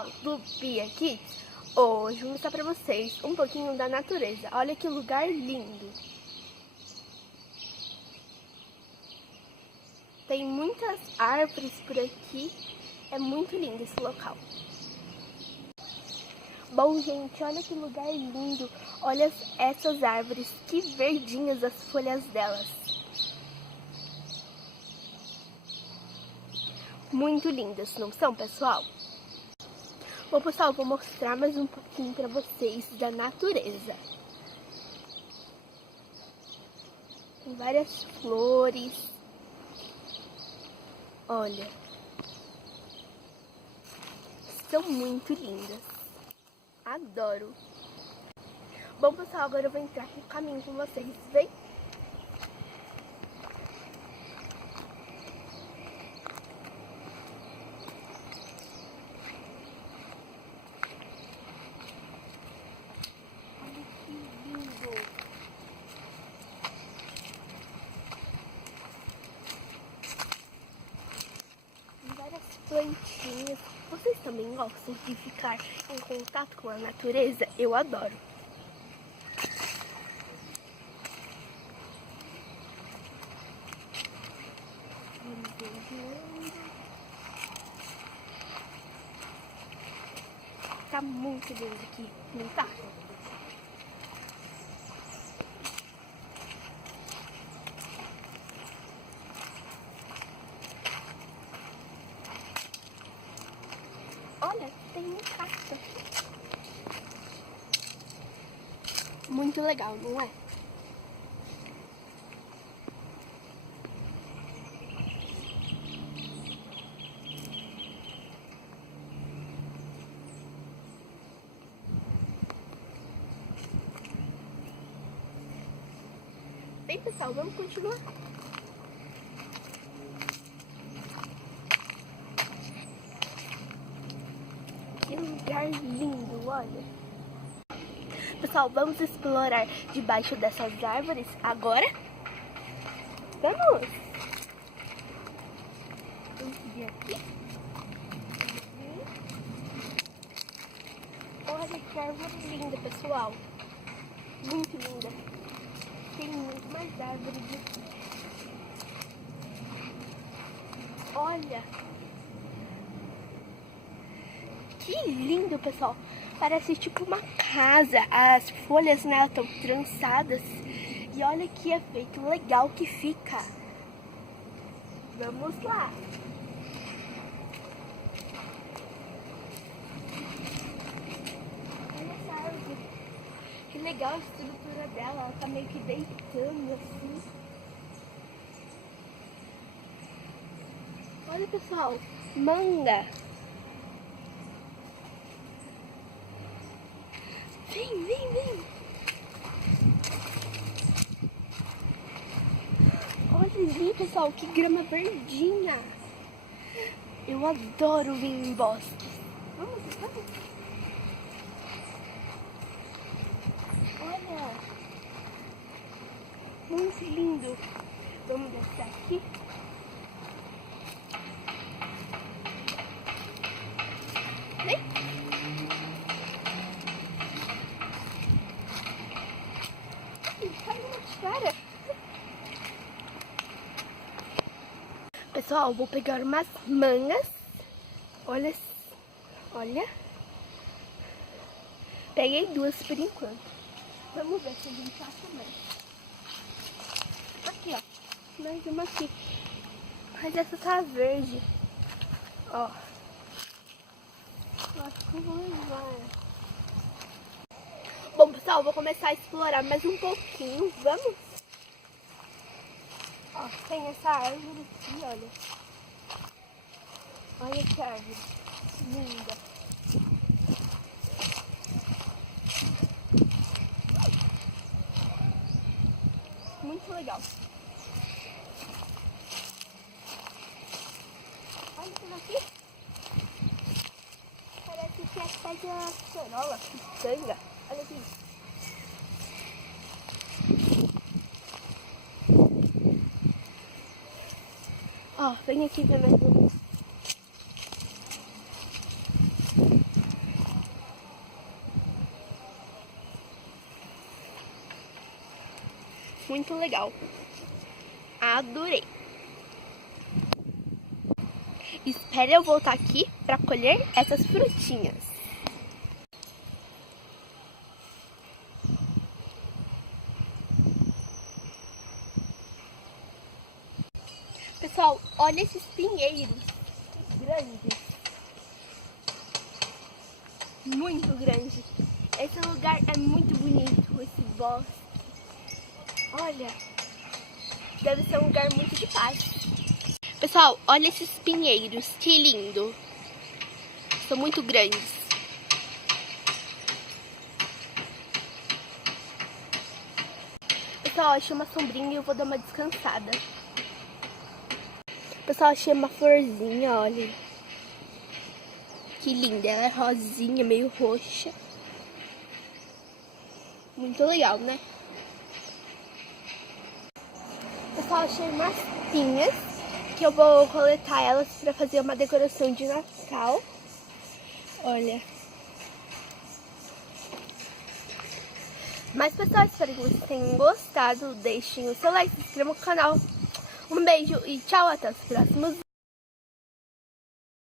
pessoal do Bia Kids, hoje vou mostrar pra vocês um pouquinho da natureza. Olha que lugar lindo! Tem muitas árvores por aqui, é muito lindo esse local. Bom, gente, olha que lugar lindo! Olha essas árvores, que verdinhas as folhas delas. Muito lindas, não são, pessoal? Bom, pessoal, vou mostrar mais um pouquinho para vocês da natureza. Tem várias flores. Olha. São muito lindas. Adoro. Bom, pessoal, agora eu vou entrar no caminho com vocês. Vem. Plantinhas. Vocês também gostam de ficar em contato com a natureza? Eu adoro. Tá muito lindo aqui, não tá? Olha, tem um cacto. Muito legal, não é? Bem, pessoal, vamos continuar. Que lugar lindo, olha. Pessoal, vamos explorar debaixo dessas árvores agora? Vamos! Vamos subir aqui. Olha que árvore linda, pessoal. Muito linda. Tem muito mais árvores aqui. Olha! Que lindo, pessoal! Parece tipo uma casa. As folhas nela estão trançadas. E olha que efeito legal que fica. Vamos lá! Olha essa árvore. Que legal a estrutura dela. Ela tá meio que deitando assim. Olha, pessoal. Manga. Vem, vem, vem. Olha ali, pessoal, que grama verdinha. Eu adoro vir em bosques. Vamos, vamos. Olha. Muito lindo. Vamos descer aqui. Vem. Cara. Pessoal, vou pegar umas mangas. Olha, olha. Peguei duas por enquanto. Vamos ver se a gente acha mais. Aqui, ó. Mais uma aqui. Mas essa tá verde. Ó. Eu acho que eu vou levar. Bom, pessoal, vou começar a explorar mais um pouquinho. Vamos? Ó, tem essa árvore aqui, olha. Olha que árvore. Linda. Muito legal. Olha isso aqui. Parece que é pé de acerola, pitanga. Olha aqui. Ó, vem aqui ver mais um. muito legal. Adorei. Espere eu voltar aqui para colher essas frutinhas. Pessoal, olha esses pinheiros grandes. Muito grande. Esse lugar é muito bonito, esse bosque. Olha, deve ser um lugar muito de paz. Pessoal, olha esses pinheiros, que lindo. São muito grandes. Pessoal, achei uma sombrinha e eu vou dar uma descansada. Pessoal, achei uma florzinha, olha. Que linda, ela é rosinha, meio roxa. Muito legal, né? Pessoal, achei umas pinhas que eu vou coletar elas para fazer uma decoração de Natal. Olha. Mas pessoal, espero que vocês tenham gostado. Deixem o seu like, se inscrevam no canal. Um beijo e tchau, até os próximos vídeos.